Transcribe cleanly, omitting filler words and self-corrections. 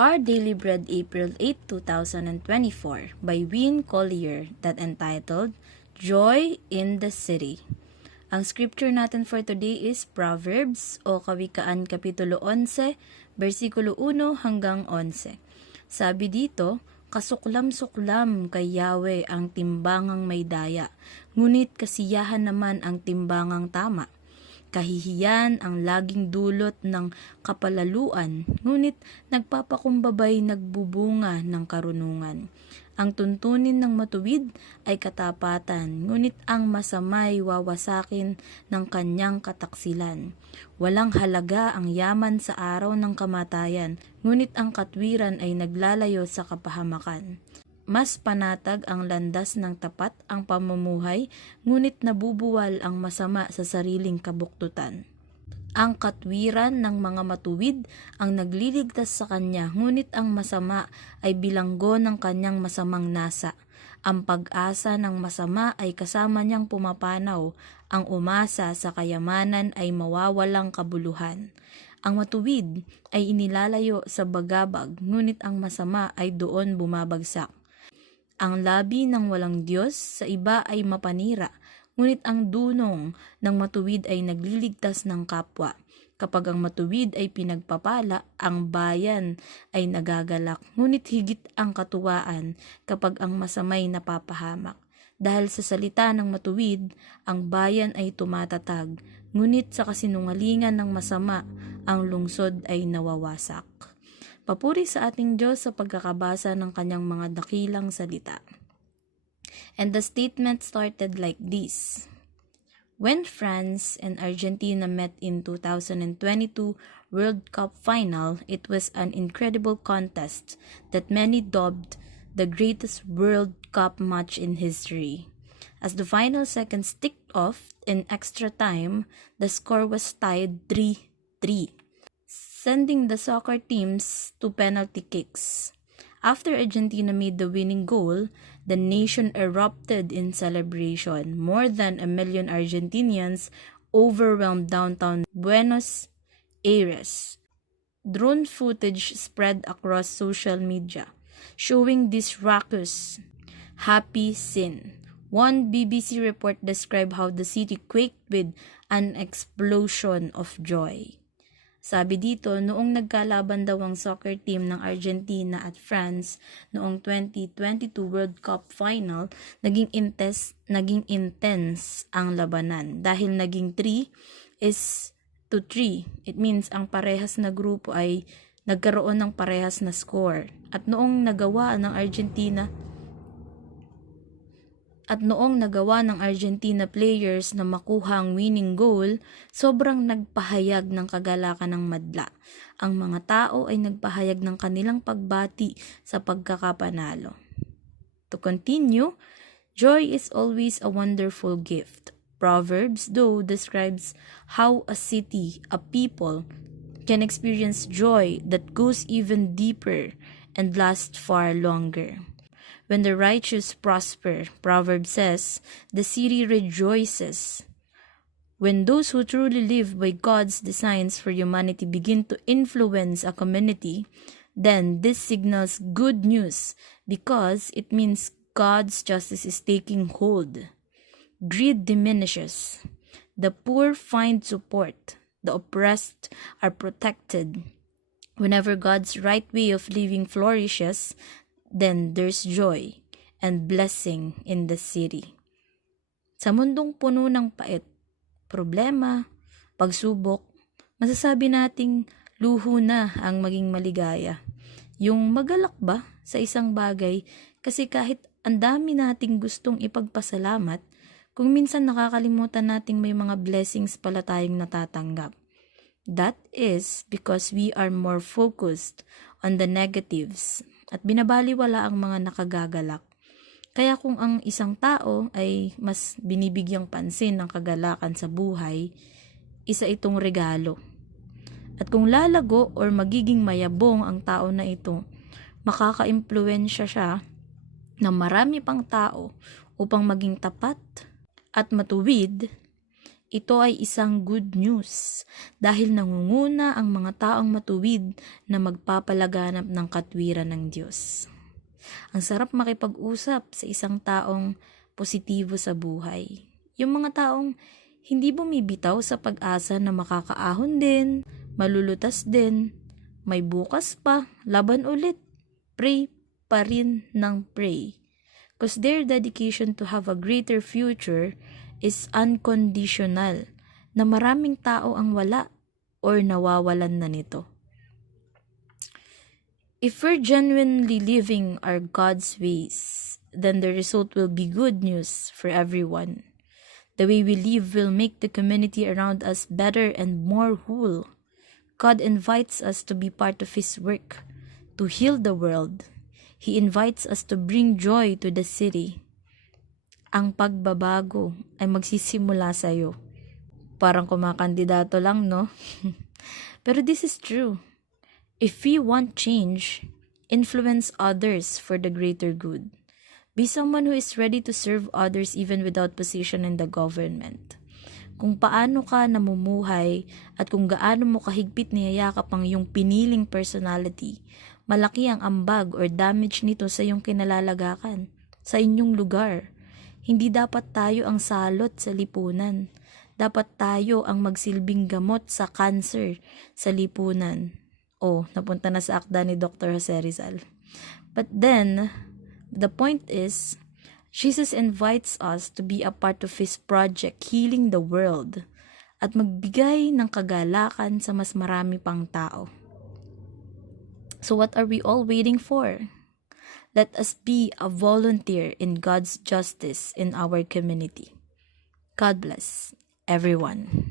Our Daily Bread, April 8, 2024 by Win Collier that entitled Joy in the City. Ang scripture natin for today is Proverbs o Kawikaan Kapitulo 11, versikulo 1 hanggang 11. Sabi dito, kasuklam-suklam kay Yahweh ang timbangang may daya, ngunit kasiyahan naman ang timbangang tama. Kahihiyan ang laging dulot ng kapalaluan, ngunit nagpapakumbabay nagbubunga ng karunungan. Ang tuntunin ng matuwid ay katapatan, ngunit ang masamay wawasakin ng kanyang kataksilan. Walang halaga ang yaman sa araw ng kamatayan, ngunit ang katwiran ay naglalayo sa kapahamakan. Mas panatag ang landas ng tapat ang pamumuhay, ngunit nabubuwal ang masama sa sariling kabuktutan. Ang katwiran ng mga matuwid ang nagliligtas sa kanya, ngunit ang masama ay bilanggo ng kanyang masamang nasa. Ang pag-asa ng masama ay kasama niyang pumapanaw, ang umasa sa kayamanan ay mawawalang kabuluhan. Ang matuwid ay inilalayo sa bagabag, ngunit ang masama ay doon bumabagsak. Ang labi ng walang Diyos sa iba ay mapanira, ngunit ang dunong ng matuwid ay nagliligtas ng kapwa. Kapag ang matuwid ay pinagpapala, ang bayan ay nagagalak, ngunit higit ang katuwaan kapag ang masamay napapahamak. Dahil sa salita ng matuwid, ang bayan ay tumatatag, ngunit sa kasinungalingan ng masama, ang lungsod ay nawawasak. Papuri sa ating Diyos sa pagkakabasa ng kanyang mga dakilang salita. And the statement started like this. When France and Argentina met in 2022 World Cup final, it was an incredible contest that many dubbed the greatest World Cup match in history. As the final seconds ticked off in extra time, the score was tied 3-3. Sending the soccer teams to penalty kicks. After Argentina made the winning goal, the nation erupted in celebration. More than 1 million Argentinians overwhelmed downtown Buenos Aires. Drone footage spread across social media, showing this raucous, happy scene. One BBC report described how the city quaked with an explosion of joy. Sabi dito, noong nagkalaban daw ang soccer team ng Argentina at France noong 2022 World Cup final, naging intense ang labanan dahil naging 3-3. It means ang parehas na grupo ay nagkaroon ng parehas na score. At noong nagawa ng Argentina players na makuha ang winning goal, sobrang nagpahayag ng kagalakan ng madla. Ang mga tao ay nagpahayag ng kanilang pagbati sa pagkakapanalo. To continue, joy is always a wonderful gift. Proverbs, though, describes how a city, a people, can experience joy that goes even deeper and lasts far longer. When the righteous prosper, Proverbs says, the city rejoices. When those who truly live by God's designs for humanity begin to influence a community, then this signals good news because it means God's justice is taking hold. Greed diminishes. The poor find support. The oppressed are protected. Whenever God's right way of living flourishes, then there's joy and blessing in the city. Sa mundong puno ng pait, problema, pagsubok, masasabi nating luho na ang maging maligaya. Yung magalak ba sa isang bagay kasi kahit ang dami nating gustong ipagpasalamat, kung minsan nakakalimutan nating may mga blessings pala tayong natatanggap. That is because we are more focused on the negatives at binabaliwala ang mga nakagagalak. Kaya kung ang isang tao ay mas binibigyang pansin ng kagalakan sa buhay, isa itong regalo. At kung lalago or magiging mayabong ang tao na ito, makaka-impluwensya siya ng marami pang tao upang maging tapat at matuwid, Ito ay isang good news dahil nangunguna ang mga taong matuwid na magpapalaganap ng katwiran ng Diyos. Ang sarap makipag-usap sa isang taong positibo sa buhay. Yung mga taong hindi bumibitaw sa pag-asa na makakaahon din, malulutas din, may bukas pa, laban ulit, pray pa rin ng pray. Because their dedication to have a greater future is unconditional, na maraming tao ang wala or nawawalan na nito. If we're genuinely living our God's ways, then the result will be good news for everyone. The way we live will make the community around us better and more whole. God invites us to be part of His work, to heal the world. He invites us to bring joy to the city. Ang pagbabago ay magsisimula sa'yo. Parang kumakandidato lang, no? Pero this is true. If we want change, influence others for the greater good. Be someone who is ready to serve others even without position in the government. Kung paano ka namumuhay at kung gaano mo kahigpit niyayakap ang iyong piniling personality, malaki ang ambag or damage nito sa iyong kinalalagakan, sa inyong lugar. Hindi dapat tayo ang salot sa lipunan. Dapat tayo ang magsilbing gamot sa cancer sa lipunan. Napunta na sa akda ni Dr. Jose Rizal. But then, the point is, Jesus invites us to be a part of His project, healing the world, at magbigay ng kagalakan sa mas marami pang tao. So what are we all waiting for? Let us be a volunteer in God's justice in our community. God bless everyone.